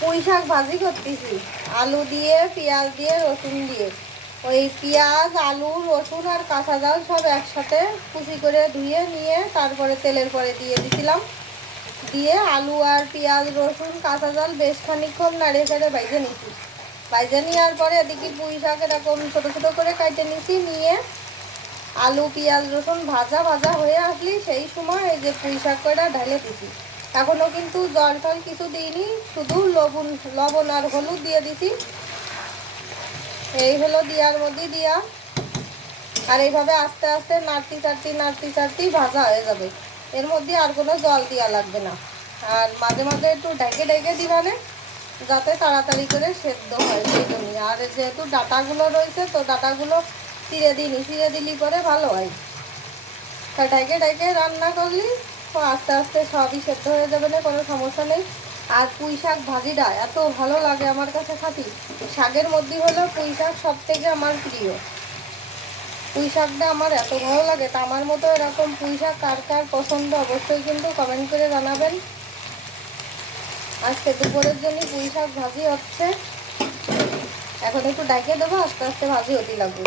পুঁই শাক ভাজি করতেছি আলু দিয়ে, পেঁয়াজ দিয়ে, রসুন দিয়ে। ওই পেঁয়াজ, আলু, রসুন আর কাঁচা জাল সব একসাথে কুচি করে ধুয়ে নিয়ে তারপরে তেলের পরে দিয়ে দিছিলাম। দিয়ে আলু আর পেঁয়াজ, রসুন, কাঁচা জাল বেশ খানিকক্ষণ নাড়িয়ে চেড়ে বাইজে নিছি। বাইজে নেওয়ার পরে এদিকে পুঁই শাক এরকম ছোটো ছোটো করে কাটে নিছি। নিয়ে আলু, পেঁয়াজ, রসুন ভাজা ভাজা হয়ে আসলি সেই সময় এই যে পুঁই শাক কটা ঢেলে দিছি। এখনও কিন্তু জল টল কিছু দিইনি, শুধু লবণ আর হলুদ দিয়ে দিছি। এই হলো দেওয়ার মধ্যে দিয়া, আর এইভাবে আস্তে আস্তে নাড়তি চাড়তি ভাজা হয়ে যাবে। এর মধ্যে আর কোনো জল দেওয়া লাগবে না। আর মাঝে মাঝে একটু ঢেকে ঢেকে দিবানে, যাতে তাড়াতাড়ি করে সেদ্ধ হয় সেই জন্যই। আর যেহেতু ডাঁটাগুলো রয়েছে, তো ডাঁটাগুলো চিড়ে দিলি পরে ভালো হয়। তা ঢেকে ঢেকে রান্না করলি তো আস্তে আস্তে সবই সেদ্ধ হয়ে যাবে, না কোনো সমস্যা নেই। আর পুঁই শাক ভাজিটা এত ভালো লাগে আমার কাছে খাতি। শাকের মধ্যে হলো পুঁই শাক সব থেকে আমার প্রিয়। পুঁই শাকটা আমার এত ভালো লাগে, তা আমার মতো এরকম পুঁই শাক কার কার পছন্দ অবশ্যই কিন্তু কমেন্ট করে জানাবেন। আজকে দুপুরের জন্য পুঁই শাক ভাজি হচ্ছে। এখন একটু ডাকিয়ে দেবো, আস্তে আস্তে ভাজি হতে লাগবে।